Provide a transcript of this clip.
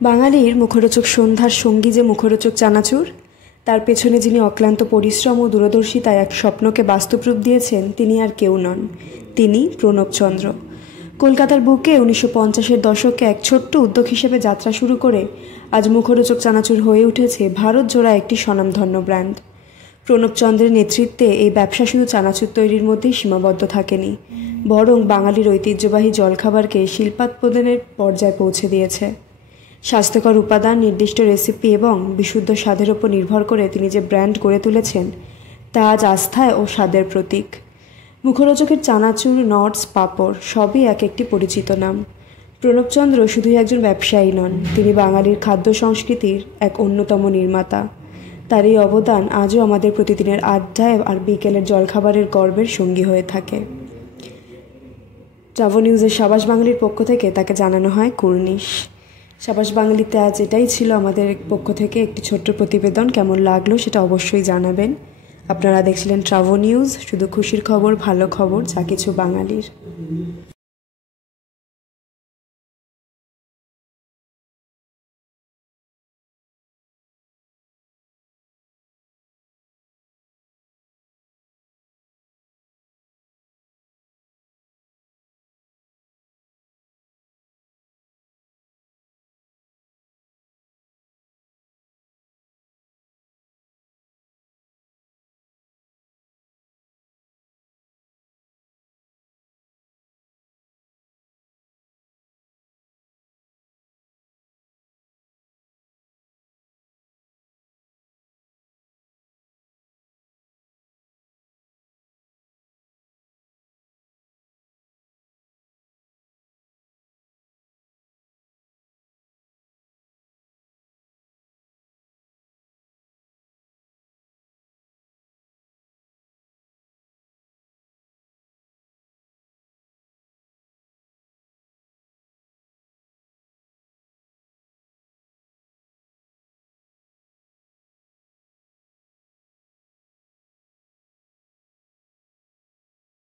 বাঙালির মুখরোচক সন্ধ্যার সঙ্গী যে মুখরোচক চানাচুর, তার পেছনে যিনি অক্লান্ত পরিশ্রম ও দূরদর্শিতায় এক স্বপ্নকে বাস্তব রূপ দিয়েছেন, তিনি আর কেউ নন, তিনি প্রণবচন্দ্র। কলকাতার বুকে 1950-এর দশকে এক ছোট্ট উদ্যোগ হিসেবে যাত্রা শুরু করে আজ মুখরোচক চানাচুর হয়ে উঠেছে ভারত জোড়া একটি স্বনামধন্য ব্র্যান্ড। প্রণবচন্দ্রের নেতৃত্বে এই ব্যবসা শুধু চানাচুর তৈরির মধ্যেই সীমাবদ্ধ থাকেনি, বরং বাঙালির ঐতিহ্যবাহী জলখাবারকে শিল্পাৎপাদনের পর্যায়ে পৌঁছে দিয়েছে। স্বাস্থ্যকর উপাদান, নির্দিষ্ট রেসিপি এবং বিশুদ্ধ স্বাদের ওপর নির্ভর করে তিনি যে ব্র্যান্ড গড়ে তুলেছেন, তা আজ আস্থায় ও স্বাদের প্রতীক। মুখরোচকের চানাচুর, নটস, পাঁপড় সবই এক একটি পরিচিত নাম। প্রণবচন্দ্র শুধুই একজন ব্যবসায়ী নন, তিনি বাঙালির খাদ্য সংস্কৃতির এক অন্যতম নির্মাতা। তার এই অবদান আজও আমাদের প্রতিদিনের আড্ডায় আর বিকেলের জলখাবারের গর্বের সঙ্গী হয়ে থাকে। ট্রাভো নিউজের সাবাস বাঙালির পক্ষ থেকে তাকে জানানো হয় কুর্নিশ। সাবাস বাঙালিতে আজ এটাই ছিল আমাদের পক্ষ থেকে একটি ছোট্ট প্রতিবেদন। কেমন লাগলো সেটা অবশ্যই জানাবেন। আপনারা দেখছিলেন ট্রাভো নিউজ, শুধু খুশির খবর, ভালো খবর, যা কিছু বাঙালির।